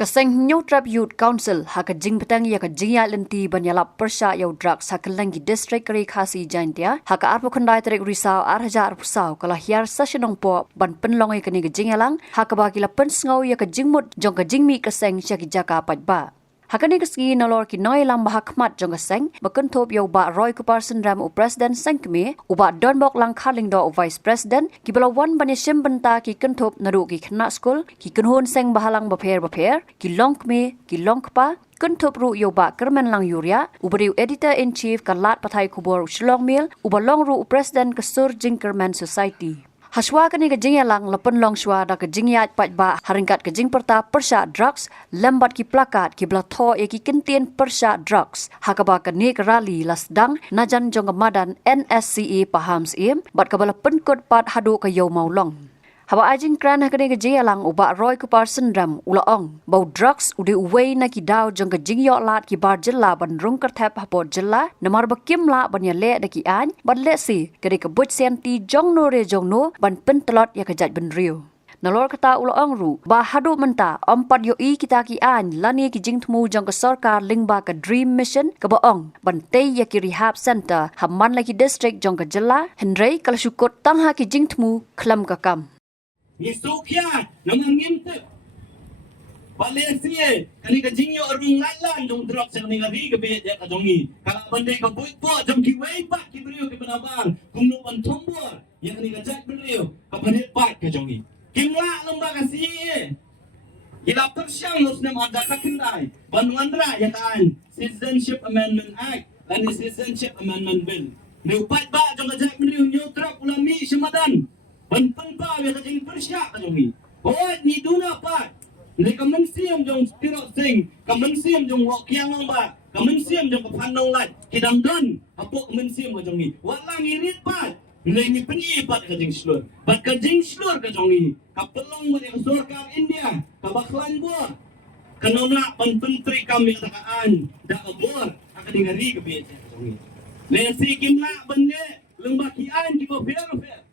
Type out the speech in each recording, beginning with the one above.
Kaseng New Trap Youth Council haka jing petang ya ka jing ya lenti banyalap persya ya drugs haka langi district kari khasi jantia haka arpo khandai tarik risau arhajar pusau kala hiar sessionong po ban penlong ya kani ka jing yalang haka bagi la pensngau ya ka jingmut jong ka jingmi kaseng syaki jaka pajba. Hakani kasgi nalor ki noi lam bahakmat jong kaseng bakun thop yo ba Roy Kuparsan ram u president sengkme u ba donbok lang khaling do vice president ki balawan bani sim banta ki kun thop naru ki khna school ki kunhon seng bahalang baper ki longkme ki longkpa kun thop ru yo ba kermen lang yuria u bari editor in chief kalat pathai khubor shlong mil u ba long ru president kasur jinkerman society. Haswa kani ka jingya lang lapan long shwa da ka jingya pat ba haringkat ka jing perta persya drugs lambat ki plakat ki bla tho e ki kentien persya drugs hakaba ka nek rally lasdang najan jong madan NSCE pahams im bat ka bala penkot pat hadu ka yo maulong. Haba ajing kran hakani ka jingya lang uba Roy Kuparsan ram ulaong bau drugs ude uwei na ki daw jong ka jingyo lat ki bar jilla ban rung kerthap hapot jilla namar bakim la ban ya le da ki an ban le si kade ka buj senti jong no re jong no ban pentelot ya ka jat ben riu. Nalor kata ulaong ru ba hadu menta ompat yo I kita ki an lani ki jing tmu jong ka sarkar lingba ka dream mission ka baong ban te ya ki rehab center hamman la ki district jong ka jilla hendrei kala syukut tangha ki jing tmu klam ka kam. Nisukya namang ngimte Malaysia kani ka jingyo arung lalan dong drop sa kani ngari ka be ja ka jongi kala bandai ka buit po jong ki wei pa ki brio ki banabang kumno ban tombo ya kani ka jat brio ka banit pa ka jongi kimla lomba ka siye ila persyang los nam ada ka kendai banwandra ya kan Citizenship Amendment Act dan Citizenship Amendment Bill ni upat ba jong ka jat brio nyo trap ulami semadan ban pa ya ka jing persya ka jongi oh ni duna pa ni kemensiam jong tirok sing kemensiam jong wok kiang ba kemensiam jong kepanong lat kidang don apok kemensiam ka jongi wala ngirit pat ni penyi pat ka jing slur pat ka jing slur ka jongi ka pelong mo ka sarkar India ka baklan bo kanona pan pentri kami kataan da abor akan ngari ka be jongi le si kimla bende lengbakian ki bo fair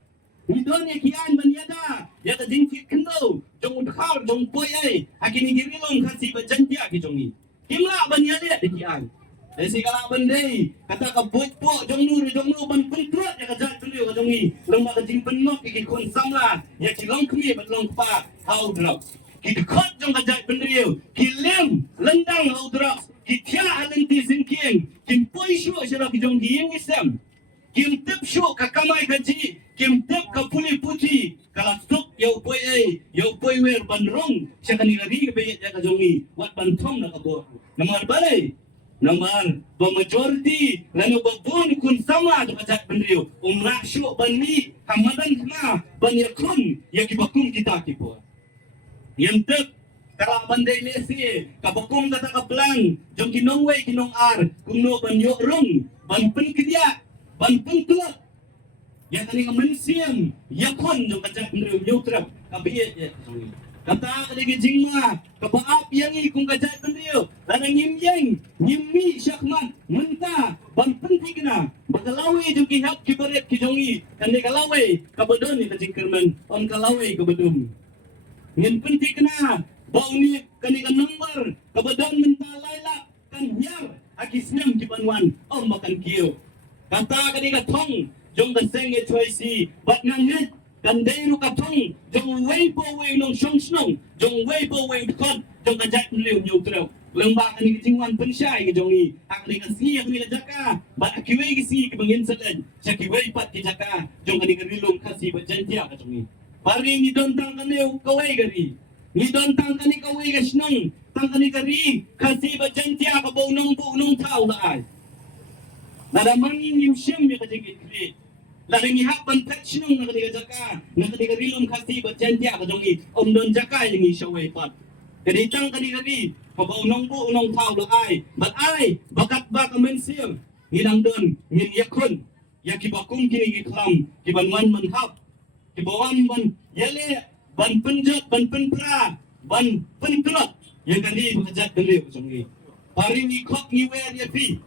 ni don ya kian banyada ya ka jing fit kendo jong udkhar jong poi ai akini girilong khasi ba jantia ki jongi kimla banyada de kian desi kala bendei kata ka buit po jong nu ban pentruat ya ka jat beliau ka jongi lomba ka jing penok ki kon samla ya ki long kmi bat long pa how drop ki khot jong ka jat beliau ki lem lendang how drop ki tia alenti singking kin poi shu shara ki jong gi isam kim tip shu ka kamai gaji kim tip ka puli puti kala stuk yau poi wer bandrong syakani lagi ke be ya ka jongi wat bantom na ka bo namar balai namar ba majority lano ba bun kun sama to kajak benriu umra shu banni hamadan kna ban yakun ya ki bakum kita ki po yang tip kala bandai lesi ka bakum kata ka plan jong kinong wei kinong ar kumno ban yo rung ban pen kidia ban pengkelak ya kani kemensiam ya kon jong kajak benriu nyutrap ka be ya kata kali jingma ka baap yang I kung kajak benriu lana ngimyeng ngimmi syakman menta ban pentikna bagalawe jong ki hap ki baret ki jongi kande kalawe ka bedon ni ka jingkerman on kalawe ka bedum ngin pentikna bau ni kani ka number ka bedon menta laila kan yar akisnem ki banwan om makan kiyo kata kani ka thong jong ka seng e choisi bat nganget kandai ru ka thong jong wei po wei nong shong snong jong wei po wei kon jong ka jat liu nyu treu lembak kani ka jingwan pensyai ki jongi akni ka si akni ka jaka bat akiwei ki si ki bangin selen syaki wei pat ki jaka jong kani ka rilum kasi bat jantia ka jongi pari ni don tang kaneu ka wei gari ni don tang kani ka wei ka snong tang kani ka ri kasi bat jantia ka bo nong tau la ai nada mangin yim shem ya ka jingit kli lagi ni hapan patchnong na kadiga jaka na kadiga rilum khasi ba jantia ka jongi om don jaka yang I shawai pat kadi tang kadiga ri ka ba unong tau la ai bat ai bakat ba ka mensiam hinang don ngin yakun ya ki bakum kini ki klam ki banwan man hap ki bawan ban yale ban penjat ban penpra ban penklot yang kali bakajat beliau ka jongi pari ni khok ni wer ya pi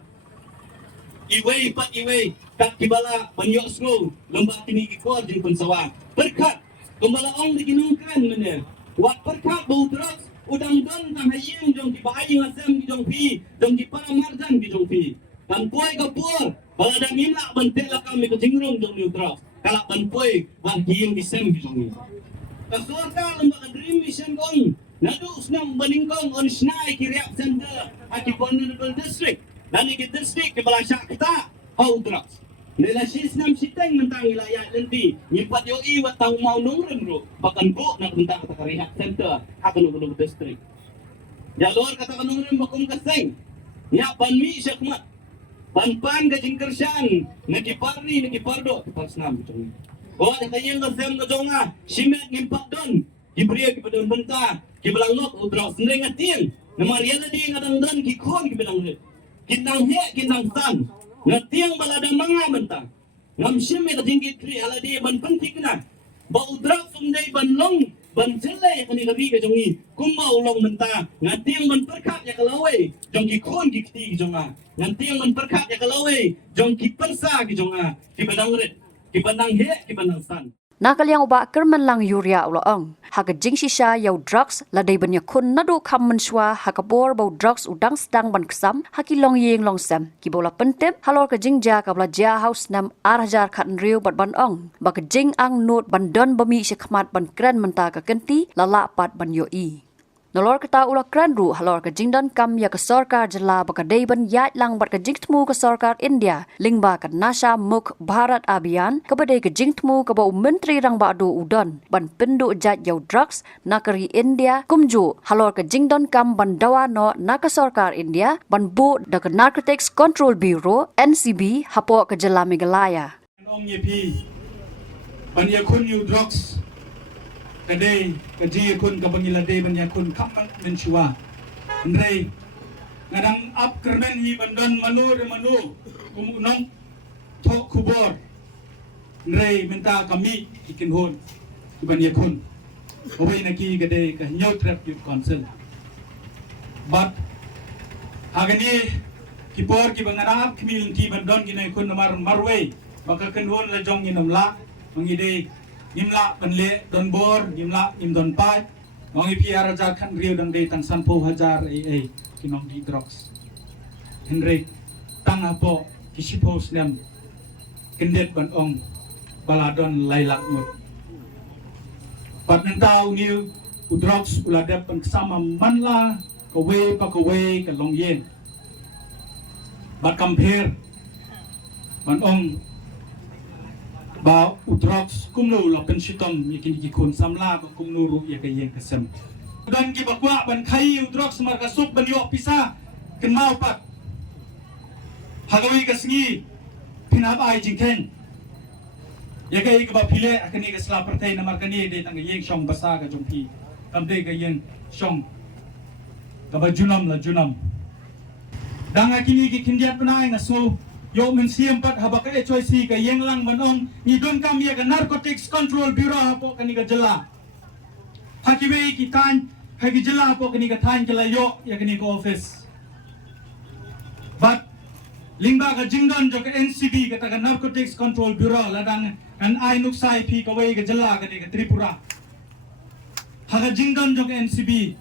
iwei pat iwei kat kibala banyok school lembak kini ikor jing pensawa berkat kembala ong di kinungkan mana wat berkat bau drugs udang don tang hayeng jong ki bai ngasem ki jong pi jong ki para marjan ki jong pi ban poi ka pur bala dang imla ban tela kami ko jingrong jong ni udra kala ban poi ban hiyeng ki sem ki jong ni ka sorkar lembaga dream mission gong nadu usnam baningkong on snai ki reap center aki vulnerable district dan ki district ki bala syak kita hau udra nila sisnam siteng mentang wilayah lendi nyimpat yo iwat tang mau nungren ro bakan bo na kunta kata reap center akan ulung district jalur kata kanungren bakum kaseng ya ban mi syakmat pan ka jingkersyan nakiparni nakipardo pasnam bitong oh kayeng kasem ka jonga simet ngimpak don kibria ki padon benta ki belangot udra sendeng atin na mariana di ngadang don ki khon ki bedang re kitang he kitang san ngatiang balada manga benta ngam simet ka jingkit kri aladi ban pentik na ba udra sumdai ban long ban jelai kani gabi ka jongi kumma ulong benta ngatiang ban perkat ya kalawai jong ki khon ki kti ki jonga ngatiang ban perkat ya kalawai jong ki persa ki jonga ki bedang re ki bandang he ki bandang san Nakaliang uba kerman lang yuria uloong. Haka jing shisha yaw drugs ladai banya kun nadu kam menswa haka bor bau drugs udang sedang ban kesam haki long yeng long sem. Kibola pentep halor ke jing ja kabla ja house nam arhajar kat nriu bat ban ong. Baka jing ang nut ban don bami syakmat ban kren menta ka kenti lala pat ban yo i. Nolor kata ula kran ru halor ke jingdan kam ya ke sarkar jela baka deiban yat lang bat ke jingtmu ke sarkar India lingba ke Nasha Muk Bharat Abhiyan kepada ke jingtmu ke bau menteri rang badu udon ban pendu jat yau drugs nakari India kumju halor ke jingdan kam ban dawa no nak sarkar India ban bu da ke Narcotics Control Bureau NCB hapo ke jela Meghalaya. Ong yepi ban yakun yu drugs kadai kaji kun kabangila day ban yakun kaman menchua ndrei ngadang up kermen hi bandon manu kumunong to kubor ndrei menta kami ikin hon ban yakun away naki kadai ka nyot trap youth council but agani kipor ki bangana up community bandon ginay kun marway baka kenhon la jong inamla mangide Nimla penle don bor, nimla nim don pai, wangi piara jar kan riu dang day tang sanpo hajar kinong di drugs. Henry tang apo kisipos nem kendet ban ong baladon lailak mut. Pat nentau niu u drugs uladep ban sama manla kawe ka long yen. But compare ban ong ba udrox kumnu lo pensitom yakin ikun samla ba kumnu ru ya kayeng kasem dan ki bakwa ban khai udrox marka sup ban yo pisa kenau pat hagawi kasngi pinab ai jingken ya kay ka ba pile akani ka sla pertai na markani de tang yeng shong basa ka jongpi kamde ka yeng shong ka ba junam la junam dang akini ki kindiat panai nga so yo men siempat habaka HYC ka yeng lang banong ni don kam ya ka Narcotics Control Bureau hapo kani ka jela hakiwe ki tan hagi jela hapo kani ka tan kala yo ya kani ka office but lingba ka jingdon jo ka NCB ka ta Narcotics Control Bureau ladang an ai nuksai pi ka wei ka jela kani ka Tripura haga jingdon jo ka NCB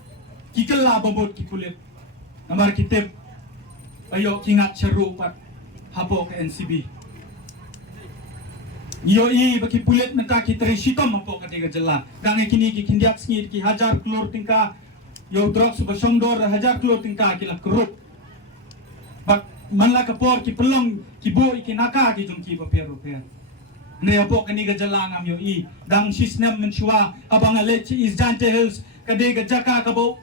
ki kala babot ki kulit namar kitip ayo kingat seru pat hapo ke NCB. Yo i baki pulet menta ki tresitom hapo ka tiga jela. Dange kini ki kindiak sngi ki hajar klor tingka yo drugs ba songdor hajar klor tingka ki la krup. Bak manla kapor ki pelong ki bo ki naka ki jong ki ba pero per. Ne hapo ka ni ga jela ngam yo i dang sisnem menchua abang ale chi is jante hills ka de ga jaka ka bo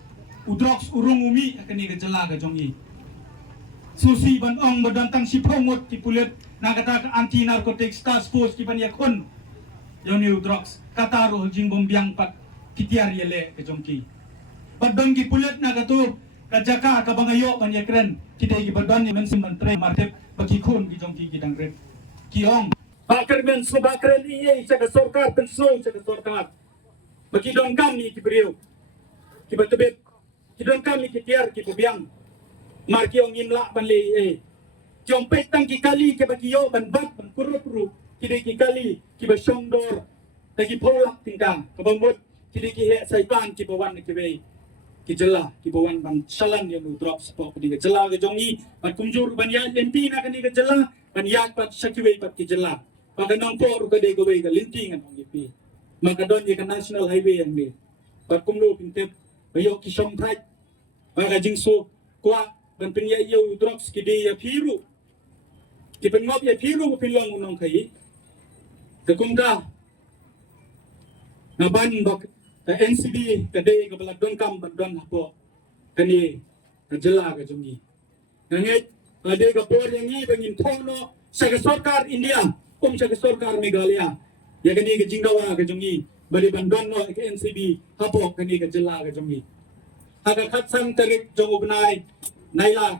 u drugs urung umi ka ni ga jela ga jong i. Susi ban ong badantang si promote ki pulit nagata anti narcotics task force ki ban yakon yo new drugs kataro jingbom biang pat kitiar yele ke jongki badang ki pulit nagato kajaka ka bangayo ban yakren kidai ki badan ni men mantre martep baki khon ki jongki ki dangret ki ong bakar men so bakren iye sa ka sarkar penso sa ka sarkar baki dong kam ni ki brio ki batebet ki dong kam ni ki tiar ki biang marki ong imla ban le jong pet tang ki kali ke baki yo ban bat ban puru ki de ki kali ki ba shongdor ta ki polak tingkang ka bamut ki de ki he saitan ki bawan ki be jela ki bawan ban salan ya nu drop spot kani ke jela ke jongi pat kumjur ban ya lenti na kani ke jela ban ya pat sakiwe pat ki jela pada nongpo ke de go ke linting an ngi pi maka don ye ke national highway yang ni pat kumlu pintep bayo ki som thai maka jingso kwa ban pin ya yo drop ki de ya phiru ki pen ngop ya phiru pin long nong khai ke kumda na ban bak NCB kadai ke belak don kam don hapo kani jela ke jungi nange kadai ke por yang ni bangin thono sa sarkar India sa sarkar Meghalaya ya kani ke jingdawa ke jungi bari ban don no ke NCB hapo kani ke jela ke jungi haga khatsan tarik jong ubnai naila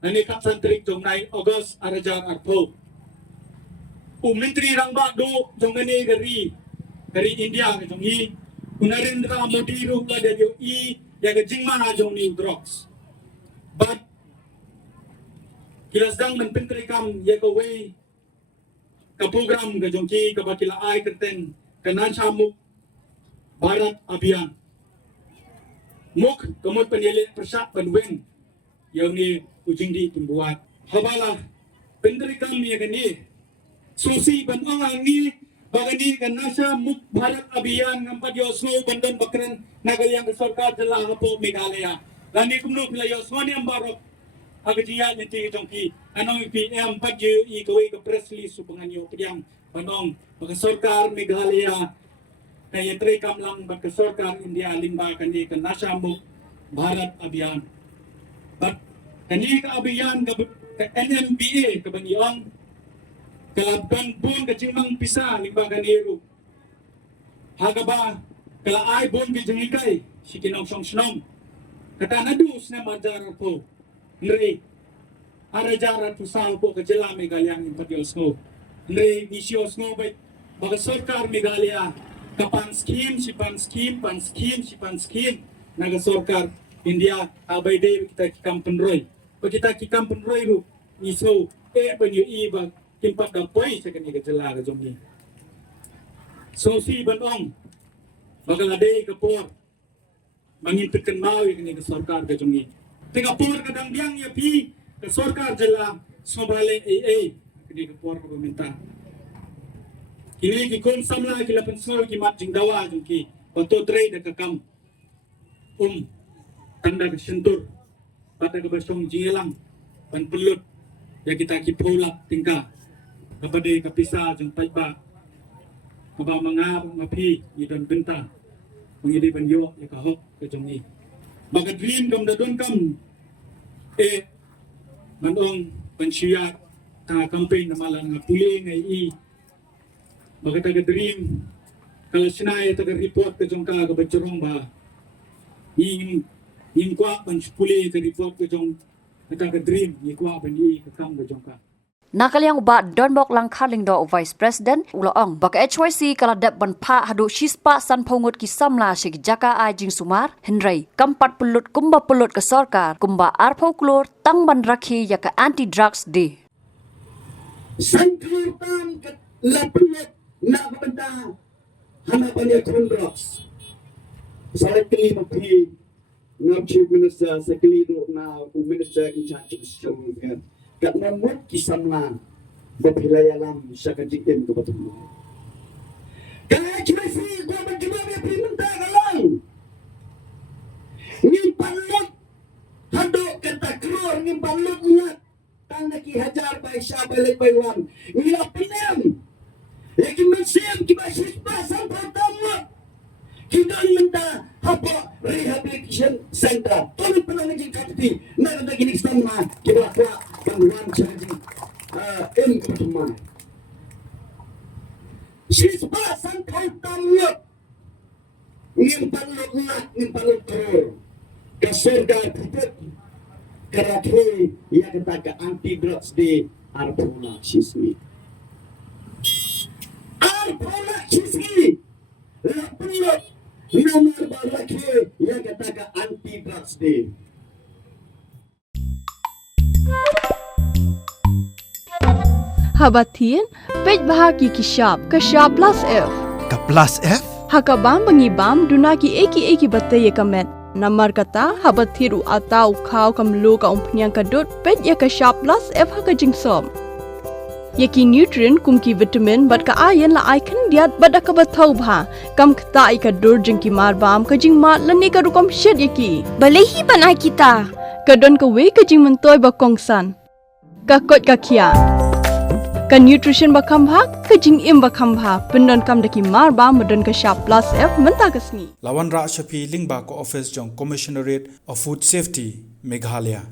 nani khatsan tarik jong nai August arajar arpo menteri rangba do jong ni dari India ke jungi Narendra Modi rupa dari ya ke jingma jong ni drugs but kila sedang menteri kam ya ke way ke program ke jongki ke bakila ai kerten ke nanchamuk Bharat Abhiyan muk kemut penilai persak penwen yang ni ujing di pembuat habala menteri kam ya ke ni susi ban orang ni bagani kan nasa muk Bharat Abhiyan ngampat yosno bandan bakran nagalyang sarkar jela hapo Meghalaya lani kumno pila yosno ni ambarok agajiya niti jongki anong PM pagyu I kawai ka press release subanganyo piyang panong baka sarkar Meghalaya kaya tre kam lang baka sarkar India limba kani kan nasa muk Bharat Abhiyan but kani ka Abhiyan ka NMBA ka banyong kalabkan pun kecimang pisa limbaga niru hagaba kala ay bon bijengikay si kinong song kata nadus na majara po nre arajara tu sao po kajela Meghalaya ng patios no nre misios no baga sarkar Meghalaya kapan scheme naga sarkar India abay day kita kikampen roy pag kita kikampen roy ru iso penyo iba timpat dapoi sekali ke jela ke jongi sosi banong bakal ade ke por mangintutkan mau yang ke sarkar ke jongi tengah por kadang biang ya pi ke sarkar jela sobale kini ke por ko minta kini ki kon samla ki lapan sol ki mat jingdawa jongi pato trade ke kam tanda ke sentur pada ke basong jingelang pan pelut ya kita ki polak tingkah kepada kapisa jeng paiba kaba mangap mapi idon benta mengidi banyo ya kahok ke jongi baga dream kam dadon kam manong pansiya ta campaign na malang puli ngai baga taga dream kala sinay taga report ke jong ka bacurong ba ing kwa panspuli ke report ke jong taga dream ni kwa ban ke kam ke jong ka Nakaliang uba donbok lang kaling do Vice President uloong baka HYC kaladap banpa hadu shispa san pongut ki samla shik jaka ajing sumar henry kampat pulut kumba pulut ke sarkar kumba arpo klor tang ban rakhi ya ka anti drugs day Sankar tam ke lapulet na benda hana banyak drugs saya kali mapi ngam chief minister sekali do na minister in charge of social kat memut kisamla berpilaya lam syakajikin ke betul kaya cuma si gua bagaimana dia perintah kalang nyimpan lut hadok kata keluar nyimpan lut ingat tanda ki hajar by syah balik by wan ngila pinam yakin mensiam kibasis pasang pertama kita minta apa rehabilitation center tolong pernah ngaji kapti nak ada gini sama kita buat bantuan caji kebetulan siswa sangkau tamu nyimpan lut keror kesurga putut kerakhi yang kita ke anti drugs di Arpona Chismi lapulot nomor barakhi yang kita ke anti drugs di Habatin, pej bahagi kishap, plus F. Ka plus F? Hakabam bangibam dunaki eki bataye kamet. Namar kata habat thiru atau kau kamlu ka umpnyang kadut pet ya ka sharp plus F ha ka jingsom. Yaki nutrient kumki vitamin bat ka iron la ikan diat bat ka bathau bha kam kta I ka dur jingki mar bam ka jing mat lani ka rukom shed yaki. Balehi banai kita. Kadon ka we ka jing mentoy ba kongsan. Ka kot ka kia. Ka nutrition ba kambha ka jing im ba kambha pendon kam daki mar bam medon ka sharp plus F menta ka sngi. Lawan Ra Shafi Lingba ko office jong Commissionerate of Food Safety Meghalaya.